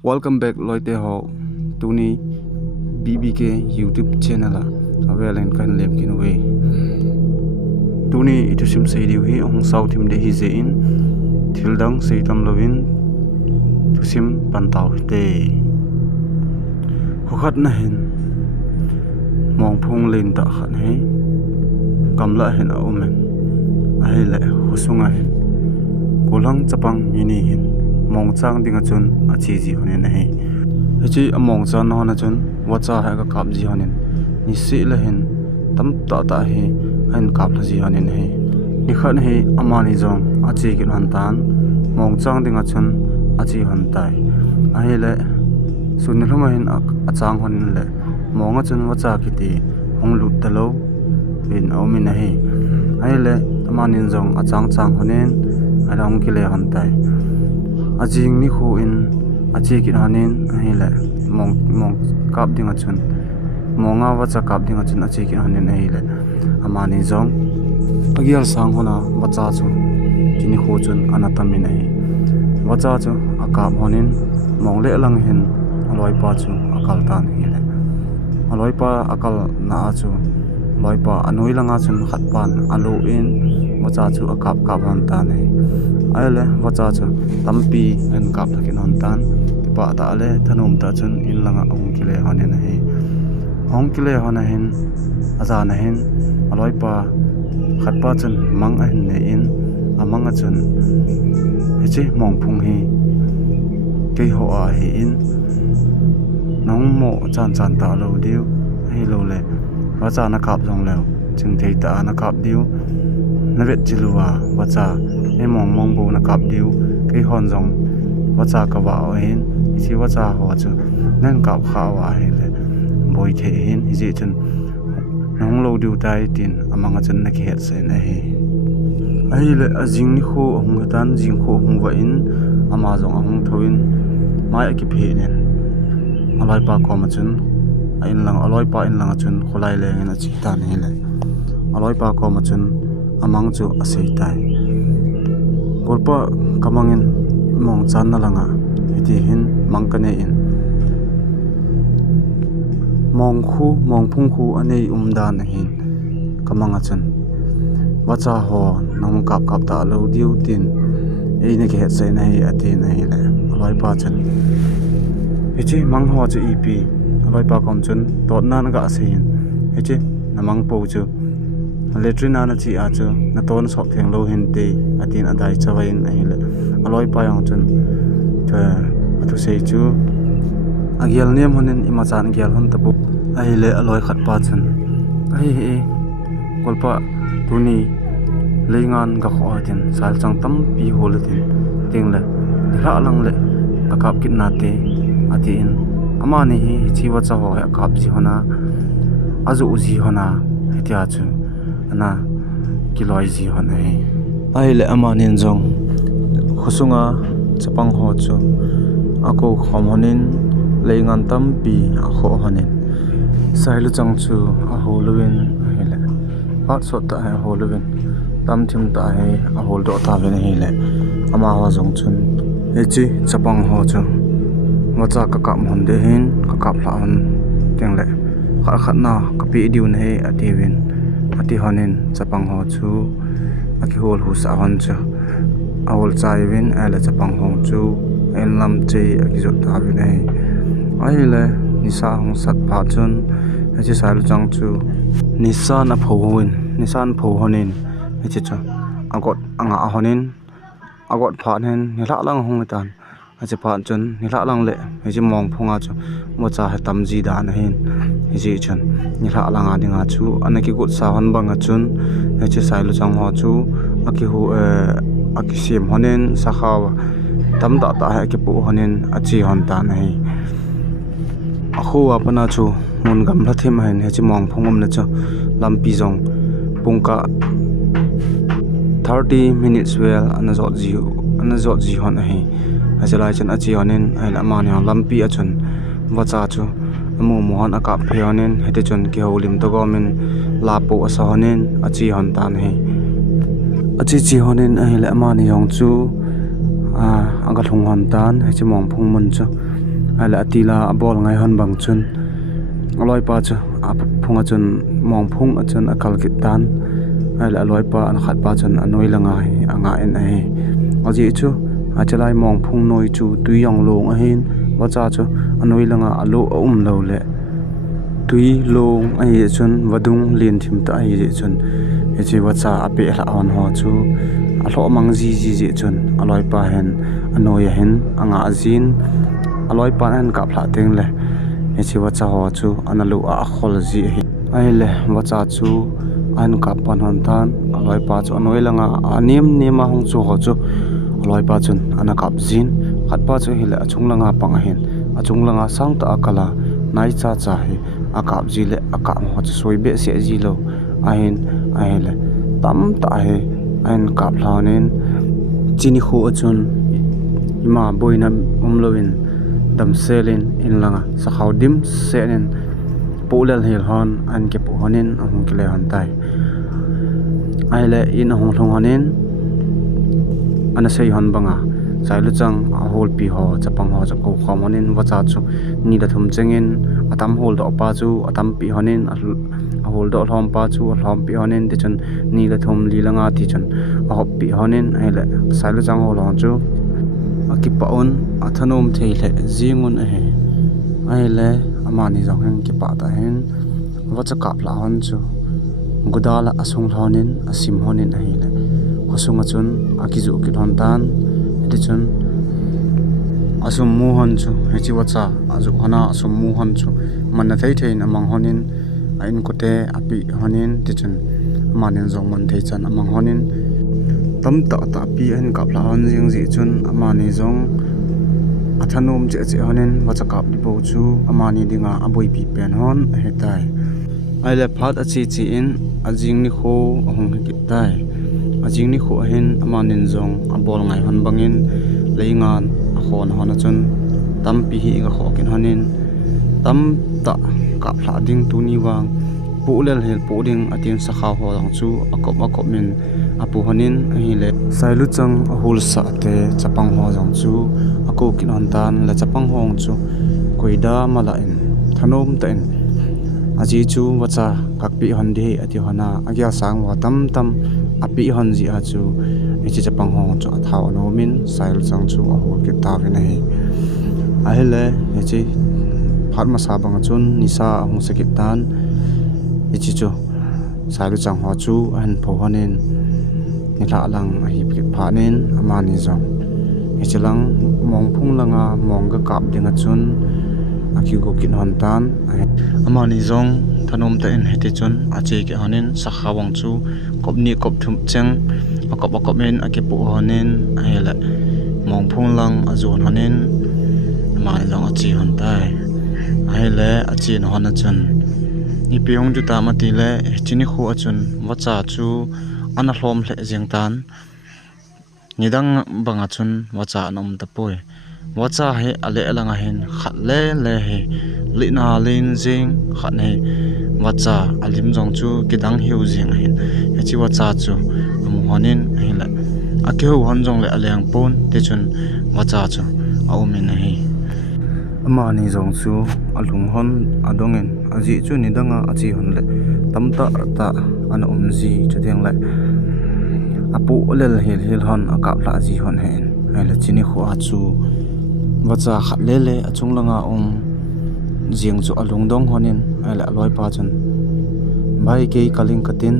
Welcome back loite ho tuni BBK YouTube channel awelen kan lem kin we tuni itusim seidiu hi ong sauthim de hi zein thildang seitam lovin tusim pantau te khokhat na hin mong phung len ta khan he kamla hin a umen a hele husunga hin kulang chapang ini hin mong chang dinga chun a chi ji honen he hechi among chan hona chun wacha ha ka kap ji honen ni se la hin tam ta ta he han kap la ji honen he ni khan he amani jong a chi ki han tan mong chang dinga chun a chi han tai a hele sun hloma hin a chang hon le monga chun wacha ki ti hong lut ta lo bin awmin he a hele amanin jong a chang honen arang ki le han tai ajing ni khu in achi ki hanin hele mong kap dinga chun monga wacha kap dinga chun achi ki hanin hele amani jong agial sang hona wacha chu kini khu chun anatami nei wacha chu akap honin mong le lang hin aloi pa chu akal tan hele aloi pa akal na chu loi pa anoi langa chun khatpan alu in wacha chu akap kap han ta nei aile wacha chu tampi en kap lakin hon tan pa ta ale thanom ta chun in langa ong kile hanen he ong kile hona hin aza na hin aloi pa khatpa chun mang a hin ne in amanga chun hechi mong phung hi ke ho a hi in nong mo chan ta lo diu hi lo le wacha na kap jong lew chung thei ta na kap diu na vet chiluwa wacha mong bu na kap diu ke hon jong wacha ka wa hin chi wacha ho chu nan kap kha wa he le boi the hin ji chun nong lo diu tai tin amanga chun na khet se na he ai le ajing ni kho hong tan jing kho hong wa in ama jong hong thoin mai ki phe nen alai pa ko ma chun in lang aloi pa in lang chun kholai le na chi ta ne le aloi pa ko ma chun amang chu asei tai golpa kamangin mong chan na langa iti hin mangkane in mong phung khu anei umdan hin kamanga chun wacha ho nong kap ta lo diu tin ei ne ke se nei ati nei le aloi pa chun ichi mang ho chu ipi aloi pa kom chun tot na ga asin hechi namang po chu letrina na chi a chu na ton sok theng lo hin te atin adai chawain a hile aloi pa yang chun ta atu sei chu agial nem honen imachan gial hon tapu a hile aloi khat pa chun ai he kolpa tuni leingan ga kho atin sal chang tam pi holatin tingla dikha lang le akap kit na te atin amani hi chi wacha ho akap ji hona azu uji hona hetia chu ana kiloi ji hona he ai le amanin jong khusunga chapang ho chu ako khom honin leingan tam pi a kho honin sailu chang chu a holwin hele pat so ta he holwin tam thim ta he a hol do ta ven he le ama wa jong chun hechi chapang ho chu wacha ka kam hon de hin ka kap la on teng le khat na ka pi diun he atiwin ati honin chapang ho chu aki hol hu sa hon chu awol chai win ala chapang ho chu en lam che aki zo ta win he ai le nisa hong sat pha chun achi sal chang chu nisa na pho win nisan pho honin achi chu agot anga honin agot pha nen nila lang hong tan achi pha chun nila lang le achi mong phunga chu mocha ha tam ji da na hin ji chun nila langa dinga chu anaki gut sa hon banga chun achi sailu chang ho chu aki hu aki sim honen sa khaw tam da ta ha ki pu honen achi hon ta na hi akhu apana chu mun gam la thim hen achi mong phungom na chu lampi jong pungka 30 minutes well anazot ji hon hi ajalai chan achi honen ai la man yang lampi achun wacha chu amu mohan akap phe honen hete chun ki holim to gomen la po asa honen achi hon tan hi achi chi honen ai la man yang chu aga thung hon tan hechi mong phung mun chu ala atila abol ngai han bang chun aloi pa chu phunga chun mong phung achun akal kitan ala aloi pa an khat pa chun anoi langa hi anga en ai aji chu achalai mong phung noi chu tuyong long a hin wacha chu anoi langa alo lo le tui long ai chun wadung lin thim ta ai chun echi wacha ape la on ho chu alo mang ji chun aloi pa hen anoi hen anga azin aloi pa an ka phla teng le echi wacha ho chu analu a khol ji hi ai le wacha chu an ka pan han tan aloi pa chu anoi langa anem nema hong chu ho chu aloi pa chun ana kap jin khat pa chu hile achung langa pang hen achung langa sang ta akala nai cha hi akap ji le akam ho chu soibe se ji lo ahin ai le tam ta he an kap hlanin chini khu achun ima boina umloin dam selin in langa sakhaudim senen polal hil hon an ke pu honin ahung kile hon tai aile in ahung thong honin ana sei hon banga sailu chang ahol pi ho chapang ho chako khomonin wacha chu ni da thum chengin atam hol do pa chu atam pi honin ahol do hlom pa chu hlom pi honin ti chun ni da thum li langa ti chun ahop pi honin aile sailu chang ho long chu akipaon athanom theile jingun he aile amani jong hen ki pa ta hen wacha kapla hon chu gudala asung honin asim honin aile hosunga chun akizu ki thon tan ti chun asum mu hon chu hechi wacha azu hana asum mu hon chu manna thei thein amang honin ain kote api honin ti chun manin jong man thei chan amang honin tam ta pi an kapla hon jing ji chun amani jong athanom che honin wacha kap di bo chu amani dinga aboi pi pen hon hetai aile phat achi in ajing ni kho ahong ki tai ajing ni kho hen amanin jong abol ngai hon bangin leingan akhon hona chun tam pi hi ga kho kin honin tam ta kapla ding tu ni wang pulel hel poding atin sakha ho lang chu akop min apu honin hi le sailu chang ahul sa te chapang ho jong chu ako kin hon tan la chapang hong chu koida mala in thanom ta in aji chu wacha kakpi hon de ati hona agya sang wa tam api hon ji a chu echi chapang hong chu athaw no min sailu chang chu ahul ki ta ve nei a hele echi pharma sa bang chun nisa hong sekitan echi chu sailu chang ho chu an pho honin nila lang hi phi phanin amani jong echilang mong phung langa mong ga kap dinga chun akhi go kin hon tan amani jong thanom ta in heti chun ache ke honin sakhawang chu kopni kop thum cheng akop men akepu honin ahela mong phung lang azon honin amani jong achi hon tai ahele achi no hon chun ni peong ju ta mati le chini khu achun wacha chu ana hlom hle jengtan nidang banga chun wacha nom ta poi wacha he ale alanga hen khat le he lina lin jing khat ne wacha alim jong chu kidang hiu jing hen echi wacha chu amu honin hila akeu hon jong le aleng pon te chun wacha chu aumin he amani jong chu alung hon adongen aji chu nidanga achi hon le tamta ta ana umji chudeng le apu olel hil hon akapla ji hon hen hala chini khu achu wacha khatlele achung langa jing chu alung dong honin hala loi pa chun bai ke kaling katin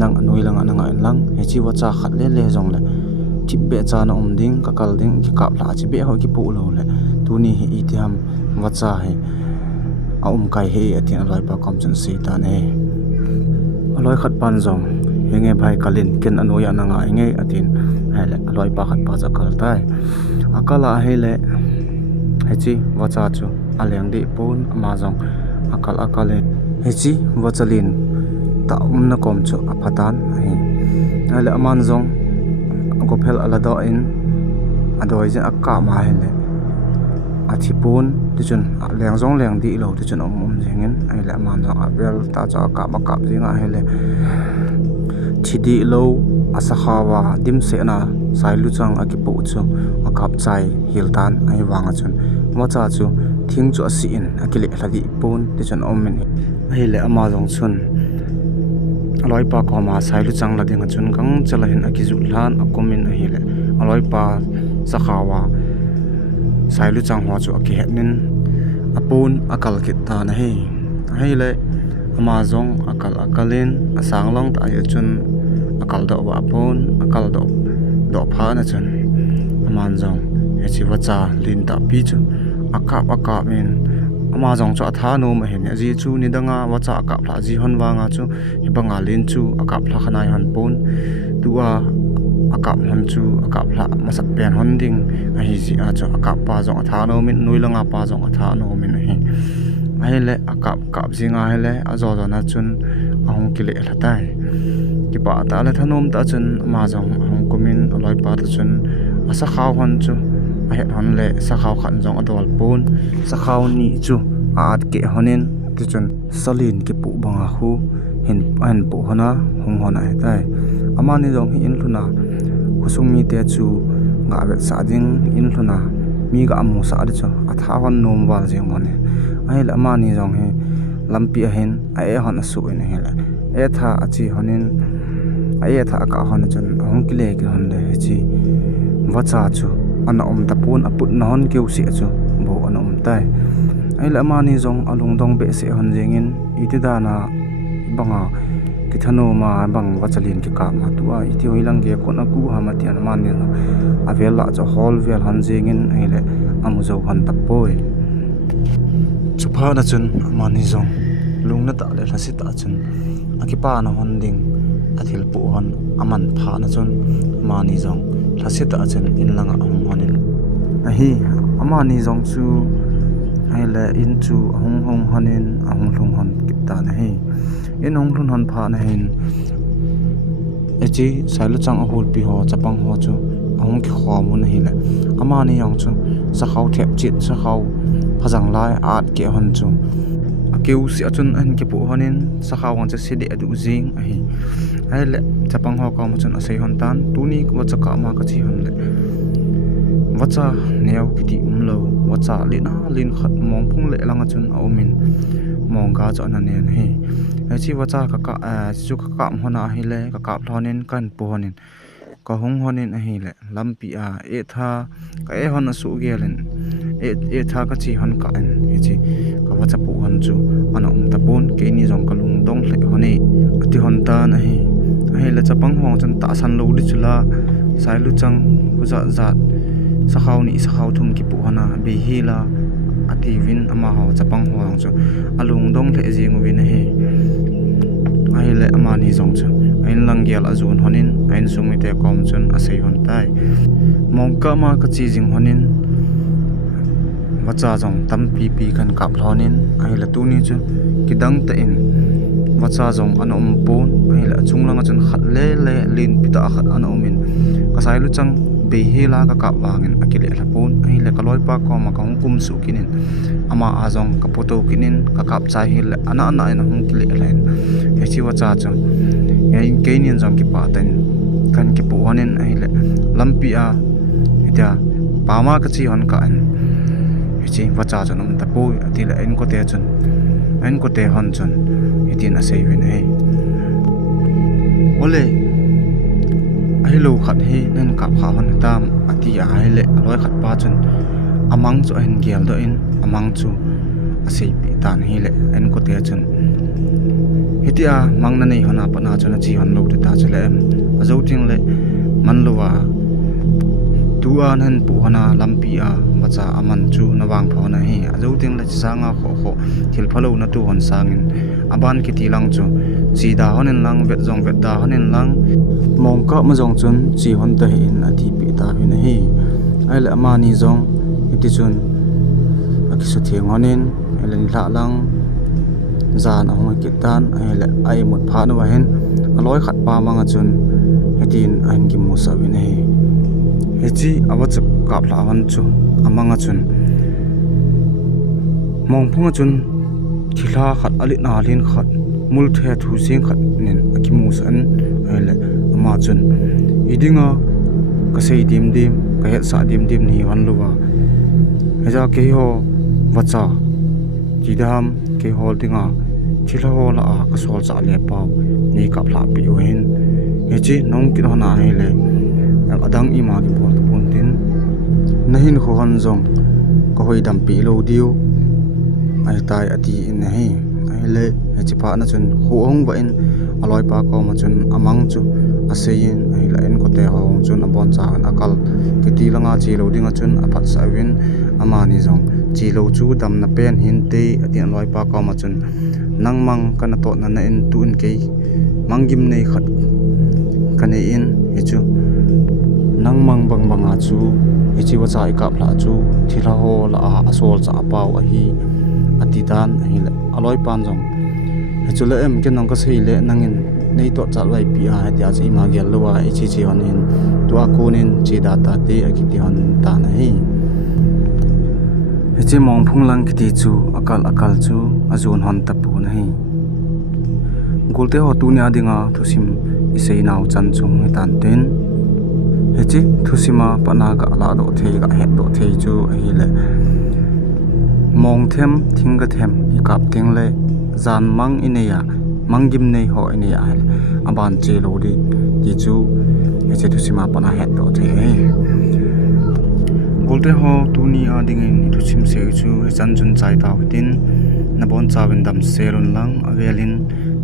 nang anoi langa nanga lang hechi wacha khatlele jong le tibbe cha na ding ka kal ding ki kapla chi be ho ki pu lo le tuni hi itiam wacha he kai he atin loi pa kom chun se ta ne aloi khat pan jong henge bhai kalin ken anoya nanga nge atin hele aloi pa khat pa cha kal tai akala hele hechi wacha chu aleng di pon ama jong akale hechi wachalin ta na kom chu aphatan hi hele aman jong gopel alado in adoi je akka ma hele athipun tichun leng jong leng di lo tichun jengin hele aman jong abel ta cha ka ma kap jinga hele thidi lo asakhawa dim sena sailu chang akipu chu akap chai hiltan ai wanga chun wacha chu thing chu asi in akile hladi pon te chan ommen ai le ama jong chun aloi pa ko ma sailu chang la ding chun kang chala hin akizu hlan akomin a hi le aloi pa sakhawa sailu chang ho chu aki henin apun akal kit ta na hei le ama jong akal akalin asang long ta ai chun akal do wa pon akal do pha na chun aman jong he chi wacha lin ta pi chu akap min ama jong chu atha no ma hen ji chu ni danga wacha akap la ji hon wa nga chu ibanga lin chu akap la khanai han pon tua akap han chu akap la masak pen hon ding a hi ji a chu akap pa jong atha no min nuilanga pa jong atha no min hi ai le akap kap jinga hele azo na chun ahong kile halatai ki pa ta le thanom ta chun ma jong ahong kumin aloi pa ta chun asa khaw han chu a he han le sa khaw khan jong adol pon sa khaw ni chu at ke honin ti chun salin ki pu banga hu hin an pu hana hong hona tai ama ni jong hi in luna khusung mi te chu nga vel sa ding in luna mi ga amu sa adi chu atha hon nom wal jeng hone ai la ma ni jong he lampi a hen a e hon su in he la e tha achi honin a e tha ka hon chun hong kile ki hon le chi wacha chu ana ta pun aput na hon keu si chu bo ana tai ai la ma ni jong alung dong be se hon jengin iti da na banga ki thano ma bang wachalin ki ka ma tua iti hoilang ge ko na ku ha ma ti an man ni a vel la cho hol vel han jengin ai le amu zo han ta poi chupa na chun ma ni jong lung na ta le la si ta chun akipa na hon ding athil pu hon aman pha na chun ma ni jong la si ta chun in langa hong honin a hi ama ni jong chu ai le in chu hong honin ahong lung hon ki ta na hi in hong lun hon pha na hin echi sailu chang ahul pi ho chapang ho chu ahong ki khwa mun hi le ama ni yong chu sa khaw thep chit sa khaw phajang lai at ke hon chu akeu si achun an ke pu honin sa khaw wang cha sidi adu jing a hi ai le chapang ho ka mu chun asei hon tan tuni ko cha ka ma ka chi hon le wacha neu kiti umlo wacha lina lin khat mong phung le langa chun aumin mong ga cho na nen he chi wacha ka chu ka hona hi le ka thlonin kan pu honin ka hong honin a hi le lampi a e tha ka e hon su gelen e tha ka chi hon ka an he chi ka wacha pu hon chu ana ta pon ke ni jong kalung dong le honi ati hon ta na hi le chapang hong chan ta san lo di chula sailu chang huza zat sakhaw ni sakhaw thum ki pu hana be hi la ati win ama ho chapang hong chu alung dong le jing win he ai le ama ni jong chu ain langial azun honin ain sumi te kom chun asei hon tai mongka ma ka chi jing honin wacha jong tam pi kan kap honin ai la tu ni chu kidang ta in wacha jong anom pon ai la chunglanga chun khat le lin pita khat anomin ka sailu chang be hela ka kap wangin akile la pon ai la kaloi pa ko ma kong kum su kinin ama azong ka poto kinin ka kap chai hil ana ina hung kile len he chi wacha chu ai keinin jong ki pa ten kan ki pu honin ai le lampi a ita pama ka chi hon ka an he chi wacha chu nom ta pu ati la en ko te chun en ko te hon chun itin a sei win he ole ai lo khat he nan ka pha hon tam ati ai le loi khat pa chun amang chu en gel do in amang chu a sei pi tan hi le en ko te chun hitia mangna nei hona pana chuna chi hon lo de ta chale azo ting le man lowa tu an han pu hona lampi a macha aman chu nawang phona hi azo ting le changa kho thil phalo na tu hon sangin aban ki ti lang chu chi da honen lang vet jong vet da honen lang mong ka ma jong chun chi hon ta hin ati pi ta hin hi ai le ama ni jong iti chun akisu thiang honin elen la lang zan ahong kitan ai le ai mut pha no hen aloi khat pa manga chun hetin ain ki musa win he hechi awach kap la wan chu amanga chun mong phunga chun thila khat ali na lin khat mul the thu sing khat nen akimus an ai le ama chun idinga ka sei dim ka het sa dim ni han luwa heja ke ho wacha tidam ke holdinga thila hola a ka sol cha le pau ni ka phla pi hin hechi nong ki hona hele adang ima ki bol pon tin nahin kho han jong ka hoi dam pi lo diu ai tai ati in nei ai le hechi pa na chun hu ong ba in aloi pa ko ma chun amang chu asein ai la en ko te hong chun abon cha an akal ki ti langa chi lo dinga chun aphat sa win ama ni jong chi lo chu dam na pen hin te ati an loi pa ko ma chun nang mang kana to na in tu in ke mangim nei khat kane in hechu nang mang bang banga chu hechi wa chai kap la chu thila ho la a asol cha pau a hi ati dan hi aloi pan jong hechu le em ke nong ka sei le nangin nei to cha lai pi a tia chi ma gel lo wa chi chi on in to a kunin chi data te a ki ti hon ta na hi hechi mong phung lang ki ti chu akal chu azun hon ta pu na hi gulte ho tu nya dinga thusim isei naw chan chung he tan ten hechi thusima pana ga la do the ga het do the chu hi le mong them thinga them I kap ting le zan mang ineya mangim nei ho ineya aban che lo di ti chu hechi thusima pana het do the gulte ho tu ni a ding in thusim se chu chan chun chai taw tin na bon chawin dam selon lang avelin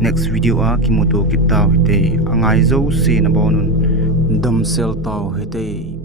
next video a kimoto kitaw hite angai zo se na bonun dam sel taw hite